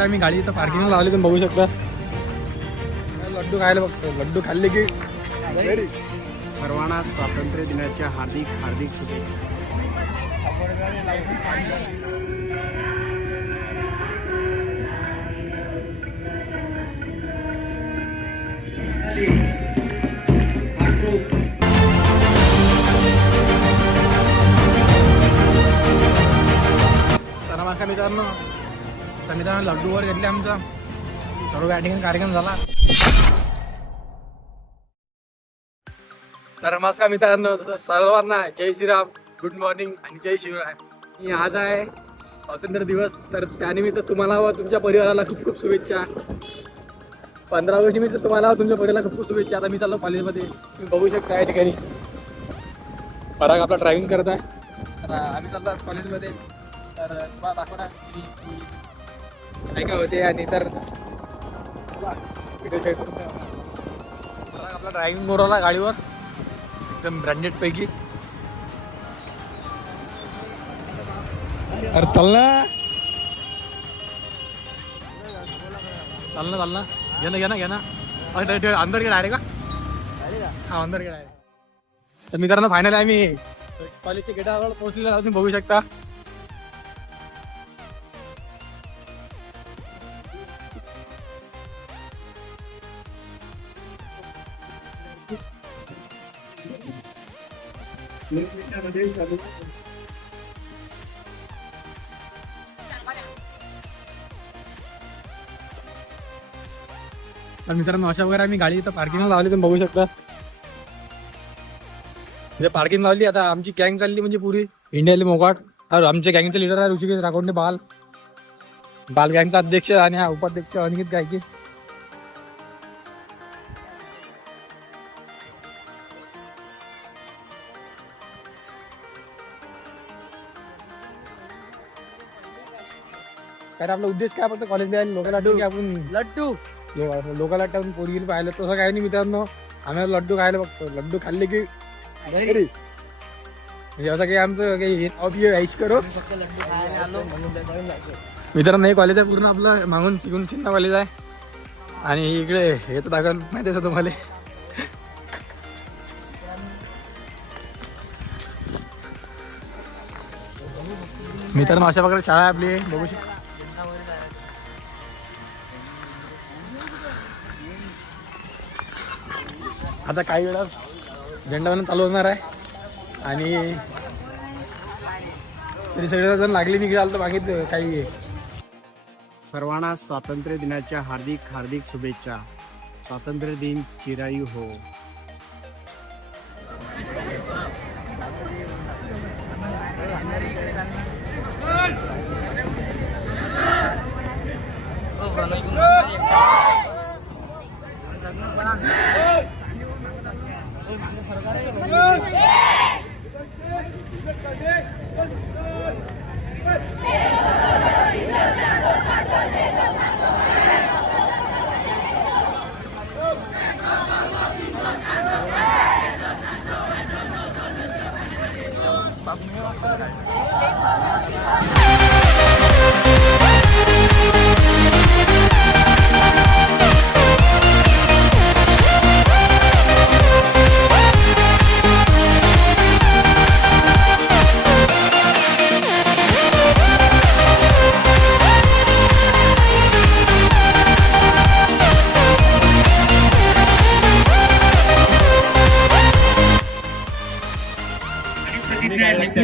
वगैरे आम्ही गाडी इथं पार्किंगला लावली तुम्ही बघू शकता. लड्डू खायला बघतो. लड्डू खाल्ले की सर्वांना स्वातंत्र्य दिनाच्या हार्दिक हार्दिक शुभेच्छा. नमस्कार मित्रांनो. तर मित्रांनो लड्डूवर घेतले आमचा सर्व या ठिकाणी कार्यक्रम झाला. तर नमस्कार मित्रांनो, सर्वांना जय श्रीराम, गुड मॉर्निंग आणि जय शिवराय. आणि आज आहे स्वातंत्र्य दिवस, तर त्यानिमित्त तुम्हाला व तुमच्या परिवाराला खूप खूप शुभेच्छा. 15 ऑगस्ट निमित्त तुम्हाला व तुमच्या परिवाराला खूप खूप शुभेच्छा. आता मी चाललो कॉलेजमध्ये, तुम्ही बघू शकता या ठिकाणी पराग आपला ड्रायव्हिंग करत आहे. तर आम्ही चाललो आज कॉलेजमध्ये. तर तुम्हाला दाखवणार की काय काय होते. आणि तर व्हिडिओ शेअर करून पराग आपला ड्रायव्हिंग बोरवला गाडीवर एकदम ब्रँडेड पैकी. अरे चल ना चल ना चल ना, घे ना घे ना घे ना. अरे अंदर गेला डायरेक्ट का? हा अंदर गेला डायरेक्ट. तर मित्रांनो फायनल आम्ही कॉलेजच्या गेटावर पोहोचलेलो तुम्ही बघू शकता. तर मित्रांनो अशा वगैरे आम्ही गाडी इथं पार्किंगला लावली तुम्ही बघू शकता. म्हणजे पार्किंग लावली. आता आमची गँग चालली म्हणजे पुरी इंडियाली मोकाट. आमच्या गँगचे लीडर आहे ऋषिकेश राकोंडे बाल गँगचा अध्यक्ष आणि हा उपाध्यक्ष अनिकेत गायके. कारण आपला उद्देश काय फक्त कॉलेज द्यायला लोकांना की आपण लड्डू लोकांना टाकून पोरी पाहिलं तसं काही नाही मित्रांनो. आम्ही लड्डू खायला बघतो. लड्डू खाल्ले की म्हणजे असं काही आमचं काही ऐश करो मित्रांनो. हे कॉलेज आहे पूर्ण आपलं मागून शिकून चिन्ह कॉलेज आहे. आणि इकडे हे तर दाखल माहिती आहे तुम्हाला. मित्रांनो अशा प्रकारे शाळा आहे आपली बघू शकता. आता काही वेळात झेंडावंदन चालू होणार आहे. आणि तरी सगळेजण लागली निघाल तर मागितलं काही. सर्वांना स्वातंत्र्य दिनाच्या हार्दिक हार्दिक शुभेच्छा. स्वातंत्र्य दिन चिरायू हो.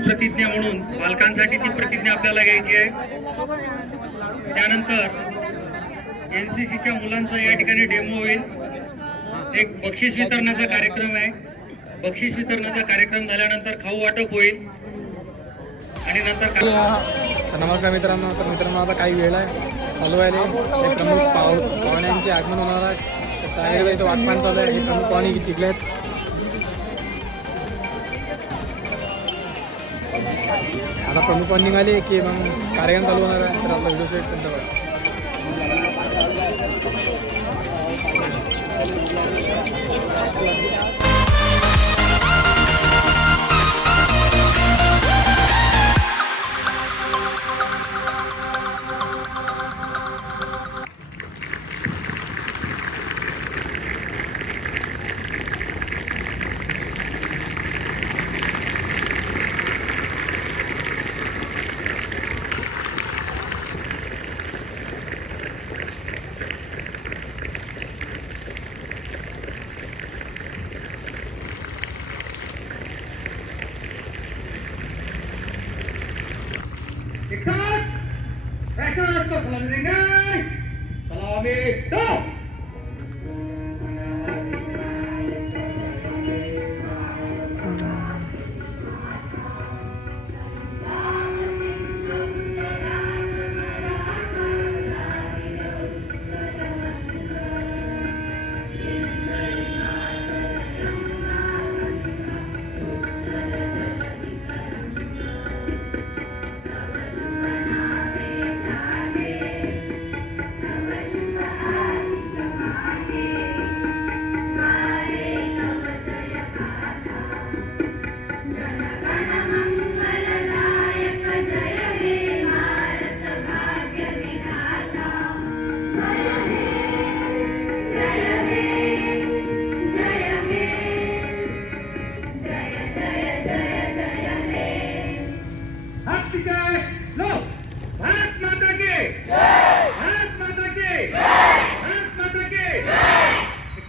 प्रतिज्ञा म्हणून बालकांसाठी ती प्रतिज्ञा आपल्याला घ्यायची आहे. त्यानंतर एनसीसीच्या मुलांचा या ठिकाणी डेमो होईल. एक बक्षीस वितरणाचा कार्यक्रम आहे. बक्षीस वितरणाचा कार्यक्रम झाल्यानंतर खाऊ वाटप होईल आणि नंतर. नमस्कार मित्रांनो. तर मित्रांनो आता काही वेळ आहे चालू आहे. प्रमुख पाहुण्यांचे आगमन होणार आहे. इथं वाटपान चालू आहे. हे प्रमुख पाहुणे शिकले आहेत. आता प्रमुख पाहुणे निघाले की मग कार्यक्रम चालू होणार आहे. तर आपला व्हिडिओ सेट करतो. रिंगाय सलामी दो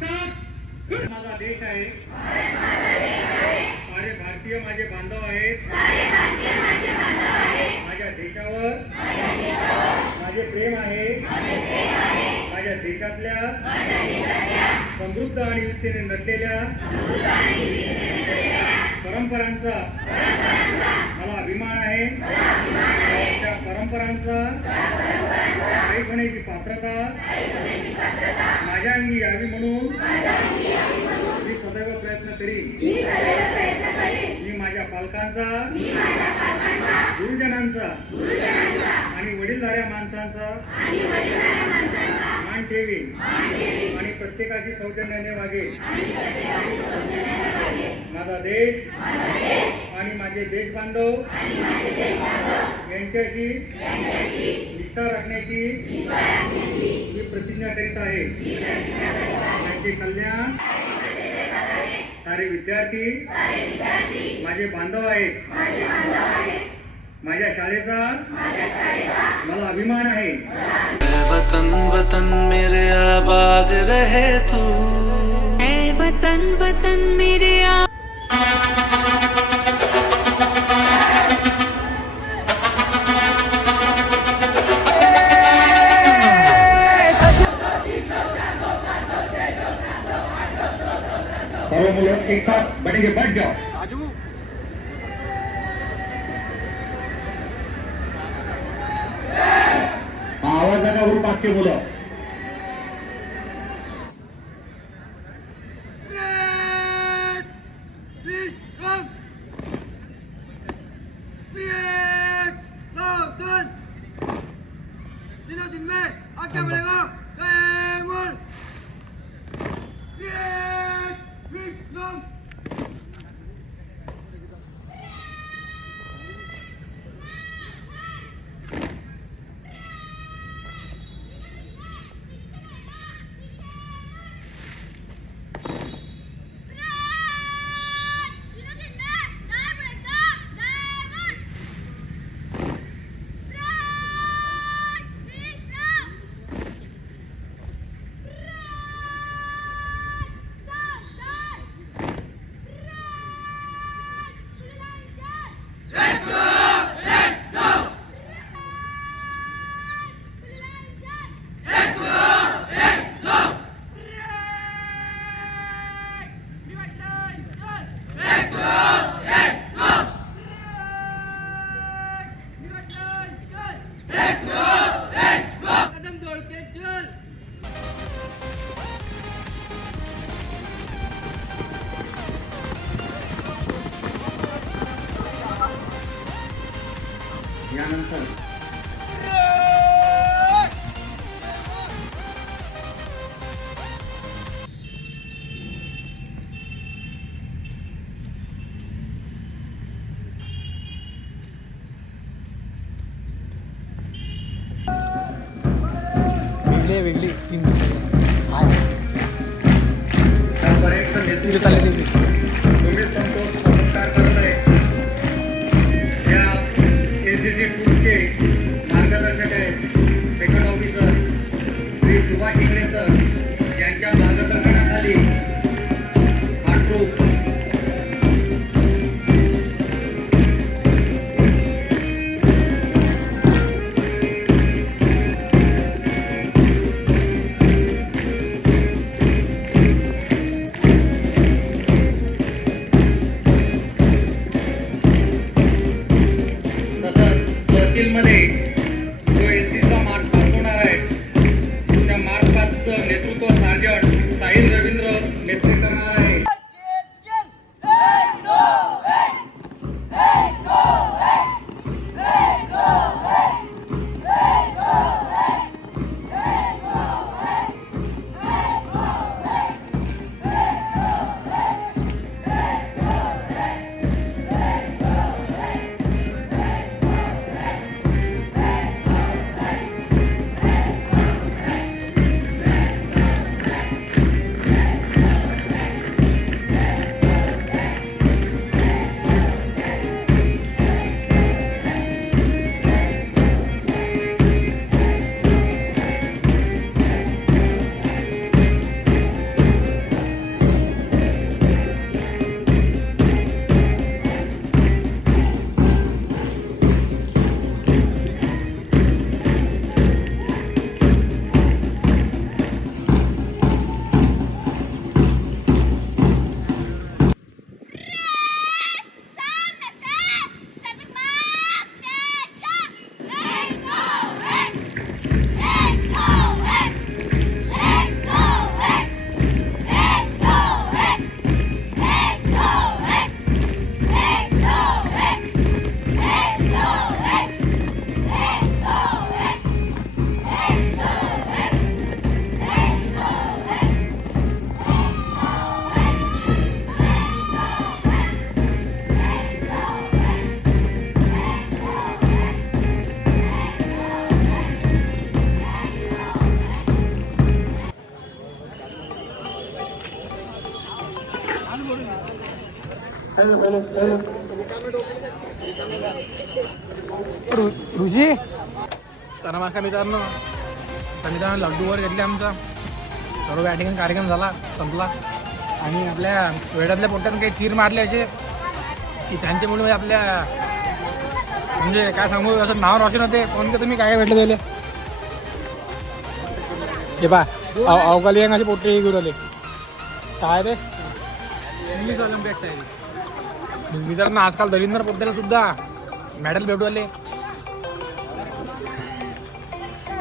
माझा देश आहे सारे भारतीय माझे बांधव आहेत माझ्या देशावर माझे प्रेम आहे माझ्या देशातल्या समृद्ध आणि विविधतेने नटलेल्या परंपरांचा मला अभिमान आहे त्या परंपरांचा काही होण्याची पात्रता माझ्या अंगी यावी म्हणून मी सदैव प्रयत्न करीन मी माझ्या पालकांचा गुरुजनांचा आणि वडीलधाऱ्या माणसांचा मान ठेवीन आणि प्रत्येकाची सौजन्याने वागेन माझा देश आणि माझे देश बांधव यांच्याशी निष्ठा राखण्याची मी प्रतिज्ञा करीत आहे त्यांचे कल्याण सारे विद्यार्थी माझे बांधव आहेत माझ्या शाळेचा मला अभिमान आहे वतन वतन मेरे आबाद रहे तू ऐ वतन वतन मेरे सर्व मुलं एक साथ बैठे बैठ जाओ आवाजाचा ग्रुप मागचे मुलं यानंतर वेगळी तीन त्यापर्यंत नेतृत्व तुम्ही संतोष चमत्कार करत आहे या एनसीसी टूरचे मार्गदर्शक आहेत second officer Shri Subhash Shingane sir यांच्या मार्गदर्शनाखाली हा ट्रूप ऋषी तर नमस्कार मित्रांनो. तर मित्रांनो लड्डूवर घेतले आमचा सर्व या ठिकाणी कार्यक्रम झाला संपला आणि आपल्या वेळातल्या पोट्यानं काही तीर मारले असे की त्यांच्यामुळे आपल्या म्हणजे काय सांगू असं नाव रोशन होते. कोण का तुम्ही काय भेटले गेले हे बा अवकाळी माझे पोट्टे घेऊन आले काय रे इंग्लिश ऑलिम्पिक्स आहे. मित्रांनो आजकाल दलिंदर पोट्ट्याला सुद्धा मेडल भेटू आले.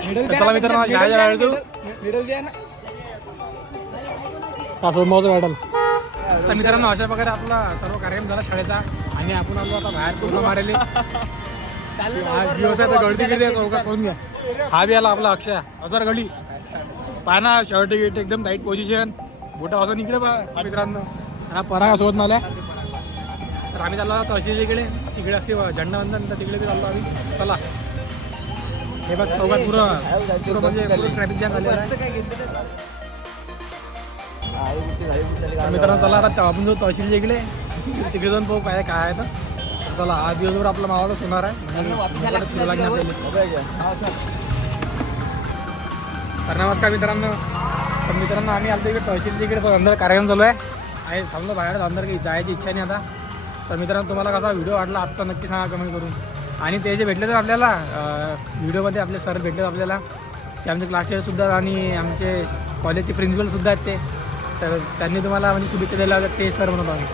चला मित्रांनो काय तू मेडल द्या ना सोमवारचं मेडल. तर मित्रांनो अशा प्रकारे आपला सर्व कार्यक्रम झाला शाळेचा आणि आपण आलो आता बाहेर पूर्ण मारेले. दिवस आहे गळती किती चौकात पाहून घ्या. हा बी आला आपला अक्षय हजार गडी पाहा ना शर्ट गिट एकदम टाईट पोझिशन मोठा असं इकडे पहा मित्रांनो. हा परागा सोबत मला तर आम्ही चाललो तहसील इकडे तिकडे असते झेंडावंदन तर तिकडे बी चाललो आम्ही. चला हे बघ चौकात पुरं म्हणजे पुरं ट्रॅफिक जॅम झालेलं आहे. मित्रांनो चला आता आपण जो तहसील इकडे तिकडे जाऊन पाहू काय काय आहे तर चला आज दिवसभर आपला मावालाच होणार आहे. तर नमस्कार मित्रांनो. तर मित्रांनो आम्ही आलो इकडे तहसील इकडे अंदर कार्यक्रम चालू आहे थांबलो बाहेर अंदर काही जायची इच्छा नाही आता. तर मित्रांनो तुम्हाला कसा व्हिडिओ वाटला आजचा नक्की सांगा कमेंट करून. आणि ते जे भेटले तर आपल्याला व्हिडिओमध्ये आपले सर भेटले आपल्याला ते आमचे क्लास टीचरसुद्धा आणि आमचे कॉलेजचे प्रिन्सिपलसुद्धा आहेत ते. तर त्यांनी तुम्हाला म्हणजे शुभेच्छा द्यायला लागत ते सर म्हणतो आम्ही.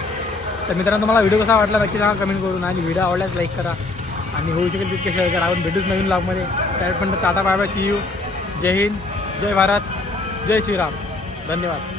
तर मित्रांनो तुम्हाला व्हिडिओ कसा वाटला नक्की सांगा कमेंट करून आणि व्हिडिओ आवडल्यास लाईक करा आणि होऊ शकेल तितके शेअर करा. आपण भेटूच नवीन ब्लॉगमध्ये त्यापर्यंत tata bye bye see you. जय हिंद जय भारत जय श्रीराम. धन्यवाद.